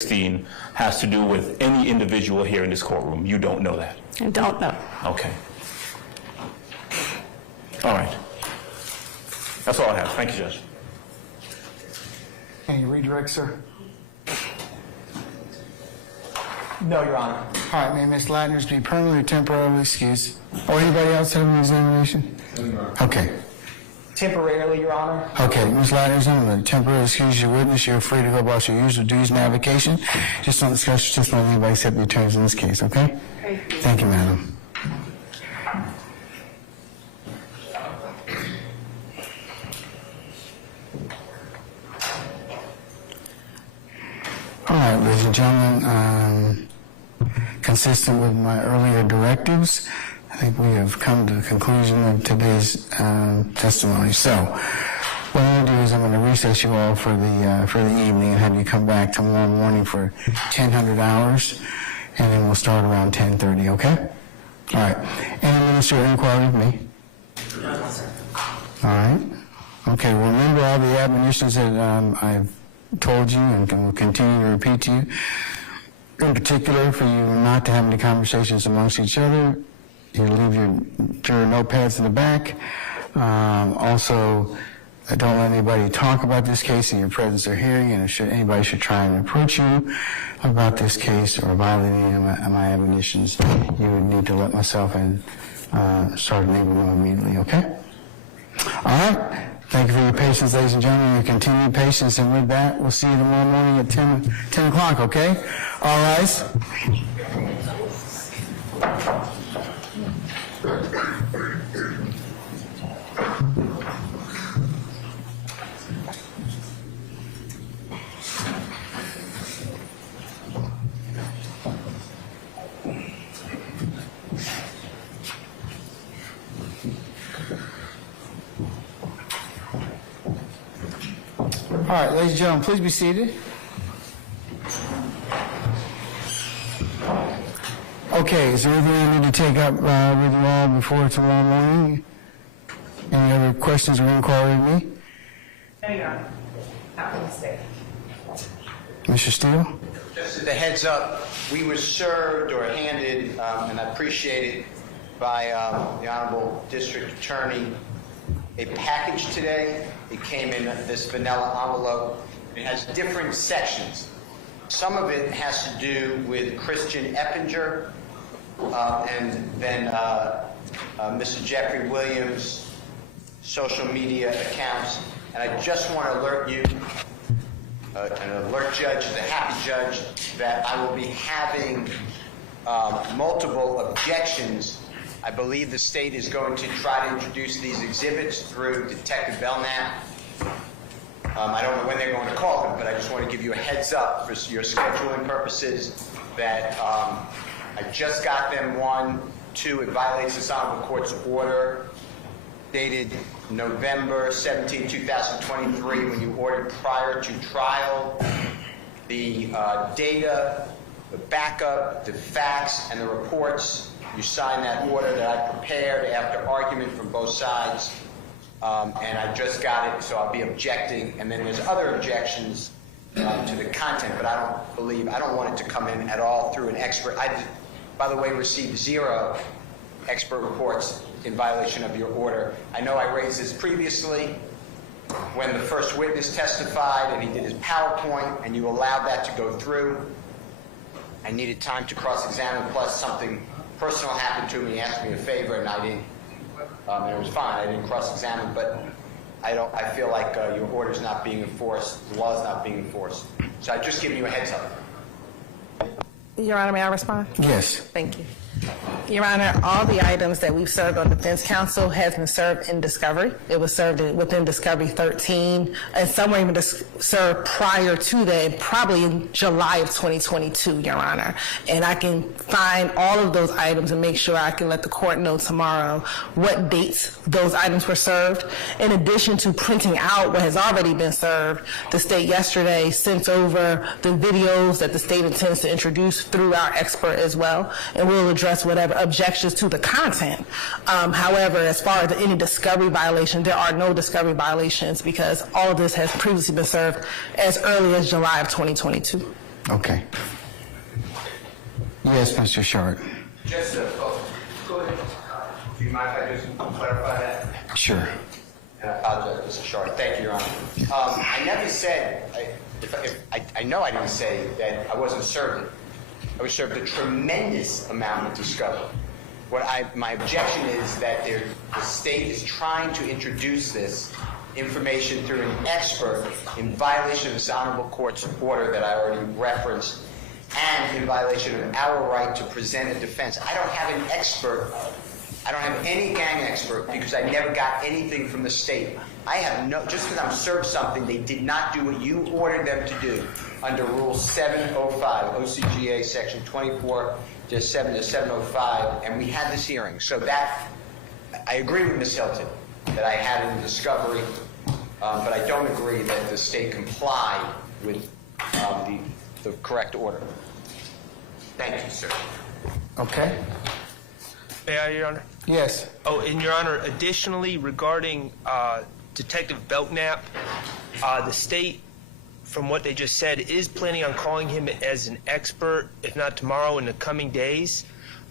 16 has to do with any individual here in this courtroom. You don't know that? I don't know. Okay. All right. That's all I have. Thank you, Judge. Can you redirect, sir? No, Your Honor. All right, may Ms. Ladner's be permanently or temporarily excused? Or anybody else have an examination? Okay. Temporarily, Your Honor. Okay, Ms. Ladner's on the temporary excuse your witness. You're free to go about your usual duties and avocation. Just don't discuss your testimony with anybody except the attorneys in this case, okay? Thank you, madam. All right, ladies and gentlemen, consistent with my earlier directives, I think we have come to the conclusion of today's testimony. So, what I'm going to do is I'm going to recess you all for the evening and have you come back tomorrow morning for 1000 hours, and then we'll start around 10:30. Okay? All right. Any ministerial inquiry with me? All right. Okay. Remember all the admonitions that I've told you and will continue to repeat to you. In particular, for you not to have any conversations amongst each other. You leave your notepads in the back. Also, don't let anybody talk about this case in your presence or hearing, and if anybody should try and approach you about this case or violate any of my admonitions, you would need to let myself and Sergeant Abel know immediately, okay? All right. Thank you for your patience, ladies and gentlemen, your continued patience, and with that, we'll see you tomorrow morning at 10 o'clock, okay? All rise. All right, ladies and gentlemen, please be seated. Okay, is there anything I need to take up with you all before tomorrow morning? Any other questions or inquiry with me? No, Your Honor. Not for mistake. Mr. Steele? Just as a heads up, we were served or handed, and I appreciate it, by the Honorable District Attorney, a package today. It came in this vanilla envelope. It has different sections. Some of it has to do with Christian Eppinger, and then Mr. Jeffrey Williams' social media accounts. And I just want to alert you, an alert judge is a happy judge, that I will be having multiple objections. I believe the state is going to try to introduce these exhibits through Detective Belknap. I don't know when they're going to call them, but I just want to give you a heads up for your scheduling purposes that I just got them one. Two, it violates this honorable court's order dated November 17, 2023, when you ordered prior to trial the data, the backup, the facts, and the reports. You signed that order that I prepared after argument from both sides, and I just got it, so I'll be objecting. And then there's other objections to the content, but I don't want it to come in at all through an expert. I, by the way, received 0 expert reports in violation of your order. I know I raised this previously when the first witness testified and he did his PowerPoint, and you allowed that to go through. I needed time to cross-examine, plus something personal happened to me. He asked me a favor, and I didn't. And it was fine. I didn't cross-examine, but I feel like your order's not being enforced. The law is not being enforced. So I'm just giving you a heads up. Your Honor, may I respond? Yes. Thank you. Your Honor, all the items that we've served on defense counsel has been served in discovery. It was served within discovery 13, and some were even served prior to that, probably in July of 2022, Your Honor. And I can find all of those items and make sure I can let the court know tomorrow what dates those items were served. In addition to printing out what has already been served, the state yesterday sent over the videos that the state intends to introduce through our expert as well, and we'll address whatever objections to the content. However, as far as any discovery violation, there are no discovery violations because all of this has previously been served as early as July of 2022. Okay. Yes, Mr. Short. Just go ahead. Do you mind if I just clarify that? Sure. And I apologize, Mr. Short. Thank you, Your Honor. I never said, I know I didn't say that I wasn't served. I was served a tremendous amount of discovery. My objection is that the state is trying to introduce this information through an expert in violation of this honorable court's order that I already referenced, and in violation of our right to present a defense. I don't have an expert. I don't have any gang expert because I never got anything from the state. I have no, just because I'm served something, they did not do what you ordered them to do under Rule 705, OCGA Section 24-7 to 705, and we had this hearing. So that, I agree with Ms. Hilton that I had in discovery, but I don't agree that the state complied with the correct order. Thank you, sir. Okay. May I, Your Honor? Yes. Oh, and Your Honor, additionally, regarding Detective Belknap, the state, from what they just said, is planning on calling him as an expert, if not tomorrow, in the coming days.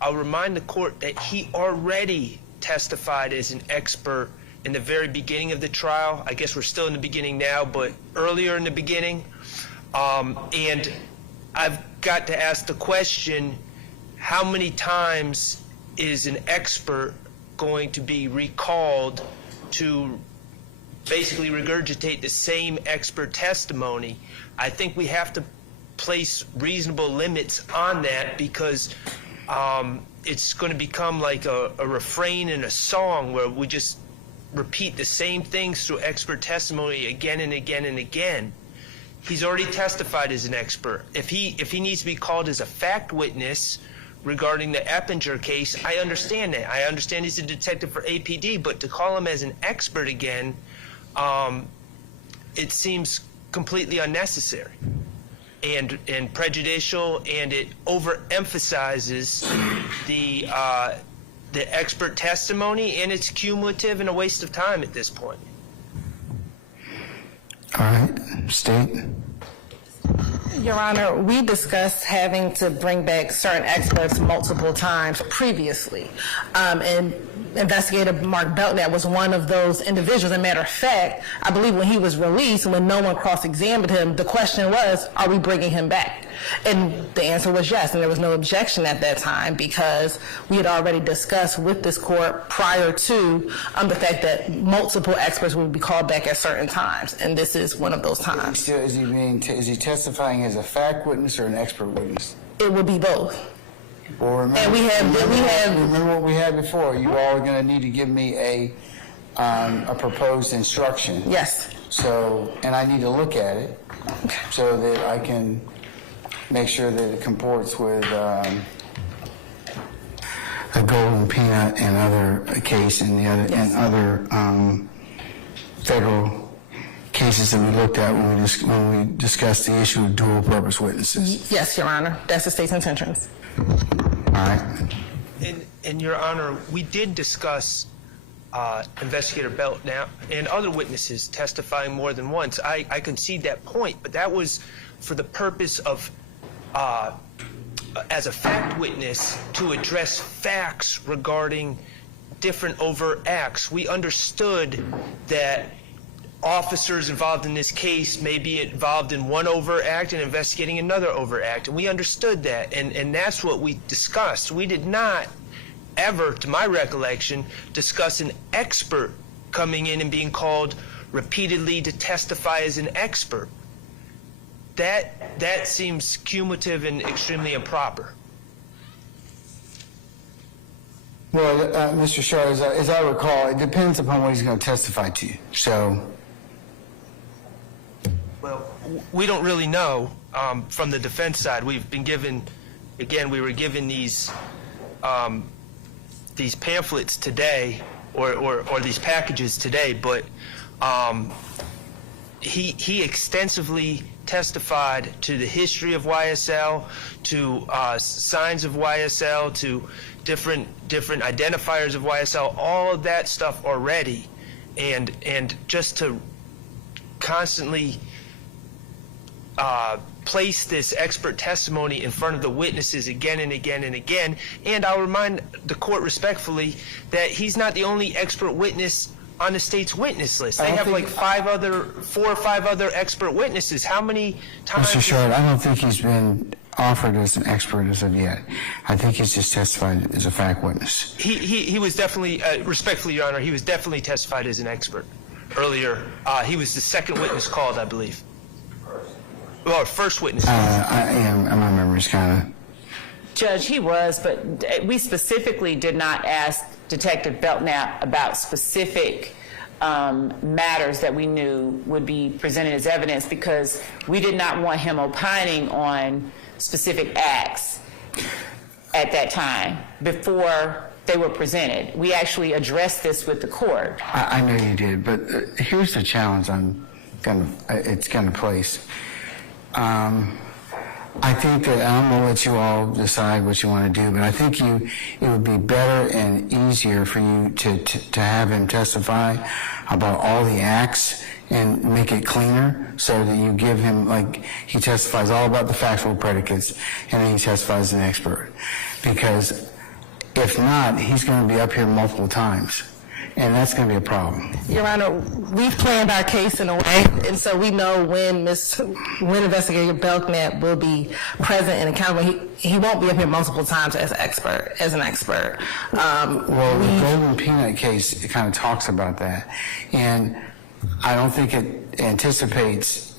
I'll remind the court that he already testified as an expert in the very beginning of the trial. I guess we're still in the beginning now, but earlier in the beginning. And I've got to ask the question, how many times is an expert going to be recalled to basically regurgitate the same expert testimony? I think we have to place reasonable limits on that, because it's going to become like a refrain in a song where we just repeat the same things through expert testimony again and again and again. He's already testified as an expert. If he needs to be called as a fact witness regarding the Eppinger case, I understand that. I understand he's a detective for APD, but to call him as an expert again, it seems completely unnecessary and prejudicial, and it overemphasizes the expert testimony, and it's cumulative and a waste of time at this point. All right. State. Your Honor, we discussed having to bring back certain experts multiple times previously. And Investigator Mark Belknap was one of those individuals. As a matter of fact, I believe when he was released, when no one cross-examined him, the question was, are we bringing him back? And the answer was yes, and there was no objection at that time, because we had already discussed with this court prior to the fact that multiple experts would be called back at certain times, and this is one of those times. Is he testifying as a fact witness or an expert witness? It would be both. Well, remember, And we have remember what we had before. You all are going to need to give me a proposed instruction. Yes. So, and I need to look at it so that I can make sure that it comports with a golden peanut and other case and the other and other federal cases that we looked at when we discussed the issue of dual purpose witnesses. Yes, Your Honor. That's the state's intentions. All right. And Your Honor, we did discuss Investigator Belknap and other witnesses testifying more than once. I concede that point, but that was for the purpose of, as a fact witness, to address facts regarding different overt acts. We understood that officers involved in this case may be involved in one overt act and investigating another overt act, and we understood that, and that's what we discussed. We did not ever, to my recollection, discuss an expert coming in and being called repeatedly to testify as an expert. That seems cumulative and extremely improper. Well, Mr. Shaw, as I recall, it depends upon what he's going to testify to. So, Well, we don't really know from the defense side. We've been given, again, we were given these pamphlets today, or these packages today, but he extensively testified to the history of YSL, to signs of YSL, to different identifiers of YSL, all of that stuff already, and just to constantly place this expert testimony in front of the witnesses again and again and again. And I'll remind the court respectfully that he's not the only expert witness on the state's witness list. They have like 4 or 5 other expert witnesses. How many times? Mr. Short, I don't think he's been offered as an expert as of yet. I think he's just testified as a fact witness. He was definitely, respectfully, Your Honor, he was definitely testified as an expert earlier. He was the second witness called, I believe. Well, first witness. My memory's kind of... Judge, he was, but we specifically did not ask Detective Belknap about specific matters that we knew would be presented as evidence because we did not want him opining on specific acts at that time before they were presented. We actually addressed this with the court. I know you did, but here's the challenge it's going to place. I think that I'm going to let you all decide what you want to do, but I think it would be better and easier for you to have him testify about all the acts and make it cleaner so that you give him, like, he testifies all about the factual predicates and then he testifies as an expert. Because if not, he's going to be up here multiple times. And that's going to be a problem. Your Honor, we've planned our case in a way, and so we know when Investigator Belknap will be present and accountable. He won't be up here multiple times as an expert. Well, the Golden Peanut case, it kind of talks about that. And I don't think it anticipates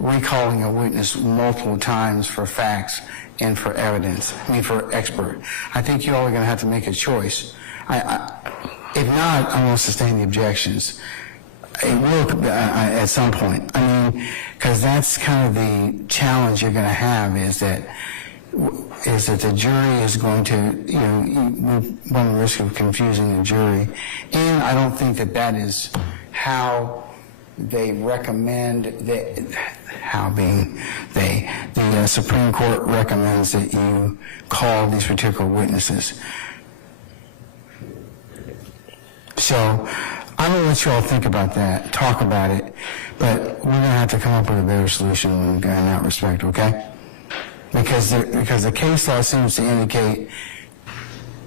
recalling a witness multiple times for facts and for evidence, for expert. I think you all are going to have to make a choice. If not, I'm going to sustain the objections. It will at some point. I mean, because that's kind of the challenge you're going to have is that the jury is going to, we run the risk of confusing the jury. And I don't think that is how they recommend the Supreme Court recommends that you call these particular witnesses. So I'm going to let you all think about that, talk about it, but we're going to have to come up with a better solution in that respect, okay? Because the case law seems to indicate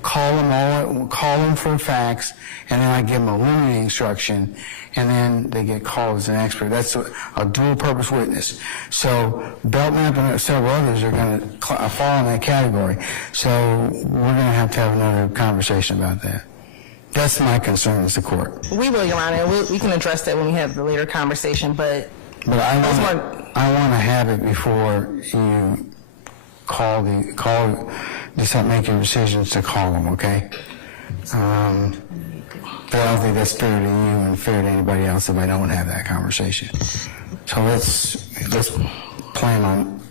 call them for facts, and then I give them a limiting instruction, and then they get called as an expert. That's a dual-purpose witness. So Belknap and several others are going to fall in that category. So we're going to have another conversation about that. That's my concern as the court. We will, Your Honor. We can address that when we have the later conversation, but I want to have it before you decide making decisions to call them, okay? But I don't think that's fair to you and fair to anybody else if I don't have that conversation. So let's plan on.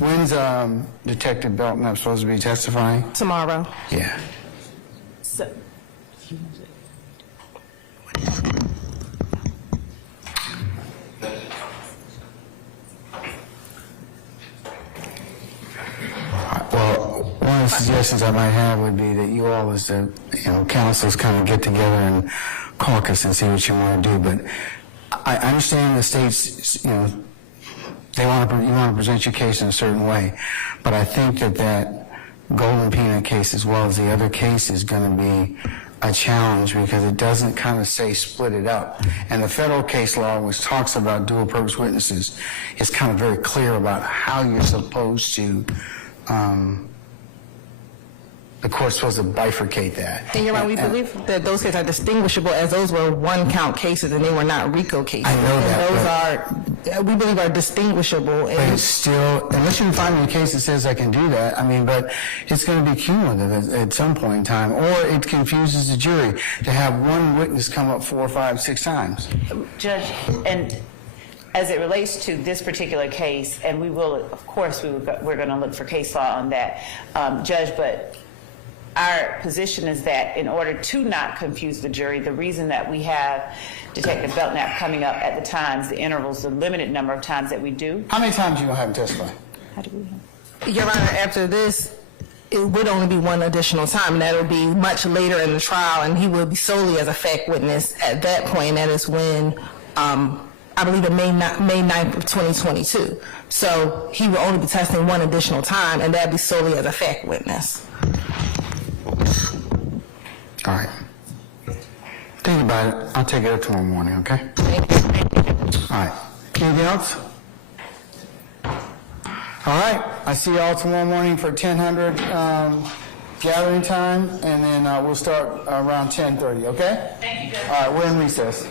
When's Detective Belknap supposed to be testifying? tomorrow. Yeah. So, Well, one of the suggestions I might have would be that you all as the councils kind of get together and caucus and see what you want to do. But I understand the states, you want to present your case in a certain way. But I think that Golden Peanut case as well as the other case is going to be a challenge because it doesn't kind of say split it up. And the federal case law, which talks about dual purpose witnesses, is kind of very clear about how you're supposed to, the court's supposed to bifurcate that. And Your Honor, we believe that those cases are distinguishable as those were one-count cases and they were not RICO cases. I know that. And those we believe are distinguishable. But it's still, unless you can find me a case that says I can do that, but it's going to be cumulative at some point in time, or it confuses the jury to have one witness come up 4, 5, 6 times. Judge, and as it relates to this particular case, and we will, of course, we're going to look for case law on that, Judge, but our position is that in order to not confuse the jury, the reason that we have Detective Belknap coming up at the times, the intervals, the limited number of times that we do. How many times do you have him testify? How do we? Your Honor, after this, it would only be one additional time, and that will be much later in the trial, and he will be solely as a fact witness at that point. That is when I believe it May 9th of 2022. So he will only be testing one additional time, and that'd be solely as a fact witness. All right. Think about it. I'll take it up tomorrow morning, okay? Thank you. All right. Anything else? All right. I see y'all tomorrow morning for 1000 gathering time, and then we'll start around 10:30, okay? Thank you, Judge. All right, we're in recess.